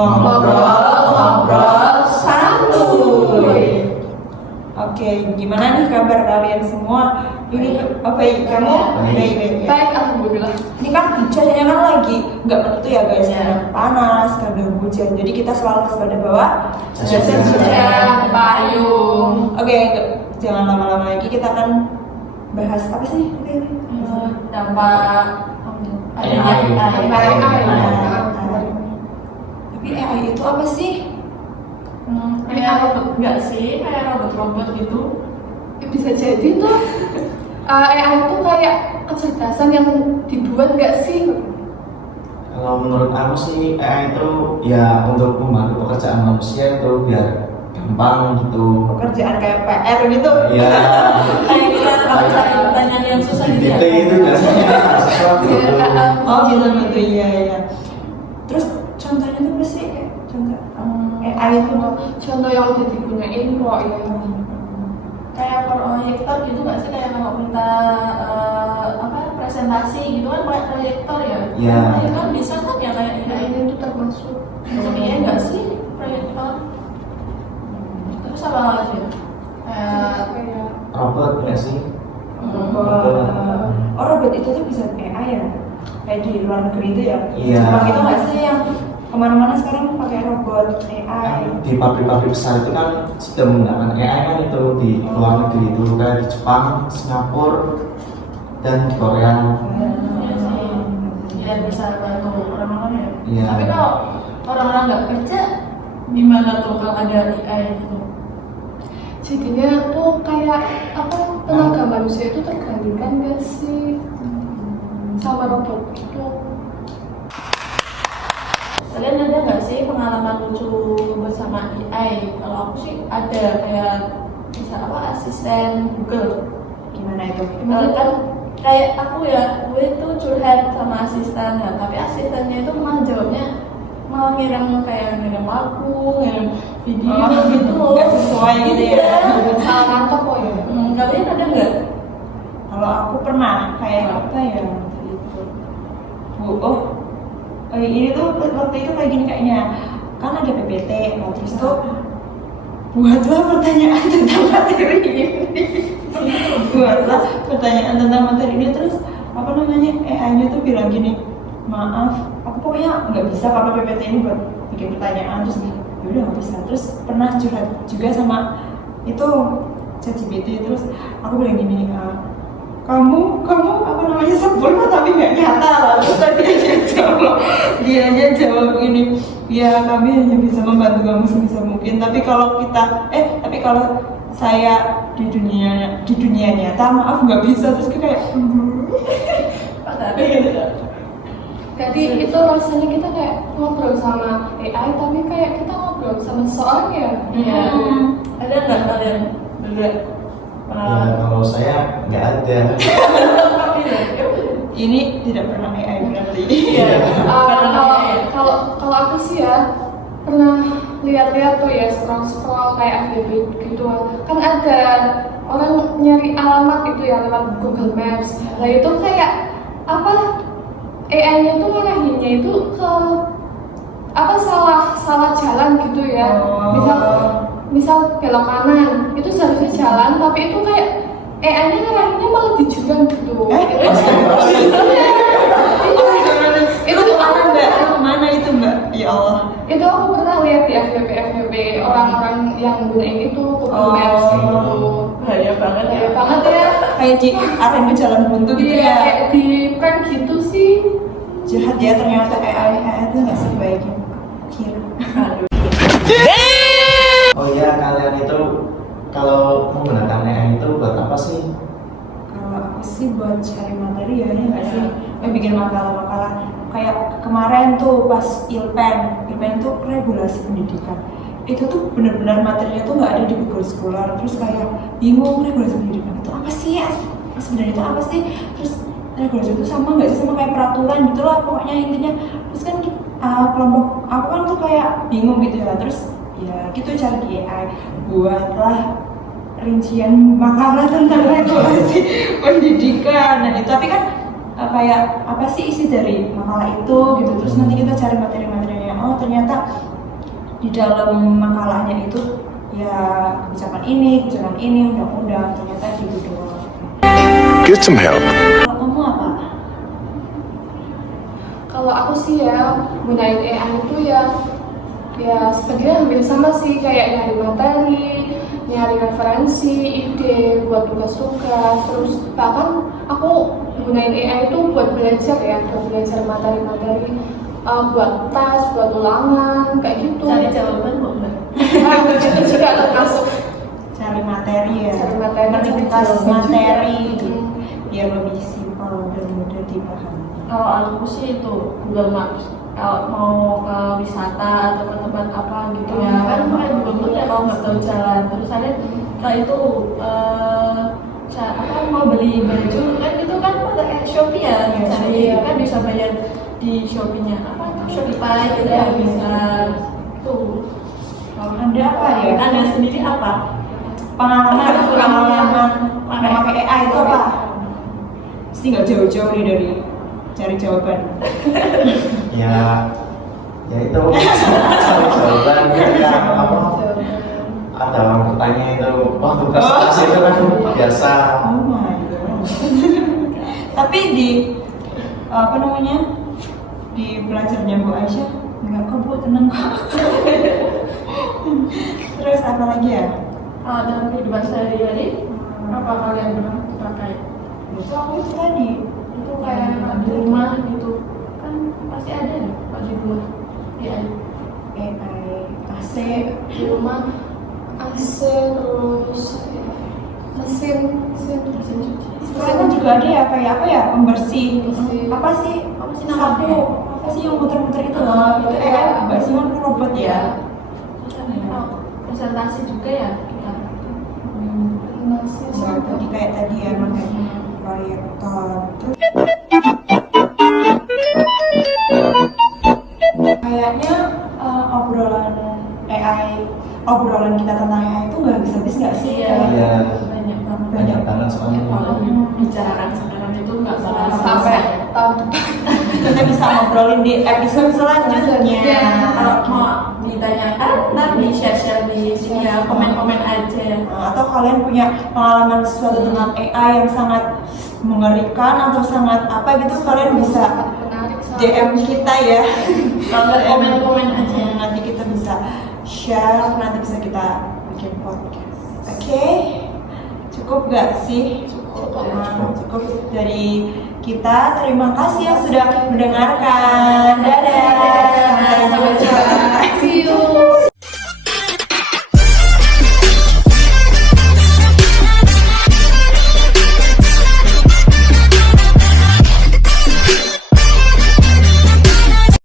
Ngobrol santuy. Oke, gimana nih kabar kalian semua? Ini baik kamu? Baik, alhamdulillah. Ini kan cuacanya kan lagi nggak menentu ya guys, kadang panas, kadang hujan. Jadi kita selalu waspada bahwa Hujan, payung. Oke, jangan lama-lama lagi, kita akan bahas apa sih? Dampak AI. Tapi AI itu apa sih? Kayak robot nggak sih? Kayak robot-robot gitu? Bisa jadi tuh AI itu kayak kecerdasan yang dibuat nggak sih? Kalau menurut aku sih AI itu ya untuk membantu pekerjaan manusia itu biar gampang gitu. Pekerjaan kayak PR gitu. Iya. Kayak kita kalau cari pertanyaan yang susah gitu ya? Itu biasanya sesuatu gitu. Oh gitu iya. Terus contohnya tuh apa sih? Contoh AI itu Contoh yang udah digunain kok ya. Kayak proyektor gitu nggak sih? Kayak kalau kita presentasi gitu kan pakai proyektor ya? Iya. Proyektor bisa kan ya kayak AI itu termasuk. tapi ya nggak sih proyektor? Terus apa lagi? Kayak Robot nggak sih? robot itu tuh bisa AI ya? Kayak di luar negeri itu ya? Iya. Jepang itu nggak sih yang kemana-mana sekarang pakai robot AI? Di pabrik-pabrik besar itu kan sudah menggunakan AI kan itu di luar negeri itu kayak di Jepang, Singapura, dan di Korea. Iya sih, biar bisa bantu orang-orang ya. Iya. Tapi kalau orang-orang nggak kerja, gimana tuh kalau ada AI gitu? jadinya tuh kayak tenaga manusia itu tergantikan nggak sih sama robot itu? Kalian ada nggak sih pengalaman lucu bersama AI? Kalau aku sih ada, kayak bisa asisten Google. Gimana itu? Kan kayak aku ya, gue tuh curhat sama asisten ya, tapi asistennya itu malah jawabnya malah ngirim lagu, ngirim video gitu loh. Nggak sesuai gitu ya? Salah nangkep kok ya. Kalian ada nggak? Kalau aku pernah kayak apa ya itu ini tuh waktu itu kayak gini kayaknya, kan ada PPT, nah terus tuh buatlah pertanyaan tentang materi ini. Buatlah pertanyaan tentang materi ini, terus apa namanya AI-nya tuh bilang gini, maaf, aku pokoknya nggak bisa pakai PPT ini buat bikin pertanyaan. Terus yaudah nggak bisa. Terus pernah curhat juga sama itu ChatGPT, terus aku bilang gini, kamu apa namanya sempurna tapi nggak nyata lah. Terus tadi dia aja jawab gini, ya kami hanya bisa membantu kamu sebisa mungkin, tapi kalau saya di dunia nyata maaf nggak bisa. Terus kayak Jadi itu rasanya kita kayak ngobrol sama AI tapi kayak kita ngobrol sama seseorang ya. Iya. Ada nggak kalian berdua? Ya, kalau saya nggak ada. ini tidak pernah AI berarti. Iya. Kalau aku sih ya pernah lihat-lihat tuh ya scroll kayak FYP gitu kan, ada orang nyari alamat itu ya lewat Google Maps. Nah itu kayak AI-nya tuh ngarahinnya itu ke salah jalan gitu ya. Misal belok kanan itu seharusnya jalan, tapi itu kayak AI-nya ngarahinnya malah di jurang gitu. Itu mana itu mbak? Ya Allah. Itu aku pernah lihat di FYP orang-orang yang gunain itu Google Maps gitu. Bahaya banget ya. Bahaya banget ya. Kayak di arena jalan buntu gitu Iya, ya. kayak di prank gitu sih. Jahat ya, ternyata AI itu nggak sebaik yang kira. Oh iya, kalian itu kalau menggunakan AI itu buat apa sih? Kalau aku sih buat cari materi ya nggak sih? Bikin makalah-makalah. Kayak kemarin tuh pas Ilpen tuh regulasi pendidikan. Itu tuh benar-benar materinya tuh nggak ada di Google Scholar. Terus kayak bingung, regulasi pendidikan itu apa sih ya? Sebenarnya itu apa sih? Terus regulasi itu sama nggak sih sama kayak peraturan gitu lah pokoknya intinya. Terus kan kelompok aku kan tuh kayak bingung gitu ya. Terus ya gitu cari di AI, buatlah rincian makalah tentang regulasi pendidikan. Nah, tapi kan kayak apa sih isi dari makalah itu gitu. Terus nanti kita cari materi-materinya. Oh ternyata di dalam makalahnya itu ya kebijakan ini, undang-undang, ternyata gitu doang. Get some help. Kalau kamu apa? Kalau aku sih ya gunain AI itu ya sebenarnya hampir sama sih kayak nyari materi, nyari referensi, ide buat tugas-tugas, terus bahkan aku gunain AI itu buat belajar materi-materi, buat tes, buat ulangan kayak gitu. Cari jawaban kok enggak? Nah, itu juga termasuk Cari materi ya, Cari materi, meringkas cari materi jawaban. biar lebih simpel dan mudah dipahami. Kalau aku sih itu Google Maps. Kalau mau ke wisata atau ke tempat apa gitu ya, kan pakai Google Maps ya kalau nggak tahu jalan. Terus ada kayak itu apa mau beli baju kan itu kan pakai Shopee ya, Iya, cari Shopee. kan bisa bayar di Shopee-nya apa itu Shopify gitu ya bisa tuh. Kalau Anda apa ya? Anda sendiri apa? Pengalaman memakai AI itu apa? Pasti nggak jauh-jauh nih dari cari jawaban. Ya itu cari jawaban ya apa? Ada orang bertanya itu waktu presentasi itu kan biasa. Oh my god. Tapi di apa namanya di pelajarnya Bu Aisyah nggak kok Bu, tenang kok. Terus apa lagi ya? Dalam kehidupan sehari-hari apa kalian pernah pakai? Itu aku itu tadi. Itu kayak di rumah gitu kan pasti ada ya Pak di rumah ya. AI, AC, Di rumah AC, terus mesin cuci. sekarang juga ada ya kayak apa ya pembersih. Pembersih. Apa sih? Pembersih Sapu. namanya? Apa sih yang muter-muter itu loh? Itu AI, Mbak Simon robot ya. Presentasi juga ya kita. Masih Nah, tadi kayak tadi ya makanya proyektor. Terus kayaknya obrolan kita tentang AI itu nggak habis-habis nggak sih? Iya. Banyak Banyak banget soalnya. Kalau dibicarakan sekarang itu nggak bakal sampai tahun depan. Kita bisa ngobrolin di episode selanjutnya. Kalau mau ditanyakan ntar di share di sini ya, komen-komen aja. Atau kalian punya pengalaman sesuatu tentang AI yang sangat mengerikan atau sangat apa gitu, kalian bisa Menarik DM kita ya. Kalau komen-komen aja. Nanti kita bisa share, nanti bisa kita bikin podcast. Oke? Cukup gak sih? Cukup dari kita. Terima kasih yang sudah mendengarkan. Dadah. Sampai jumpa. See you.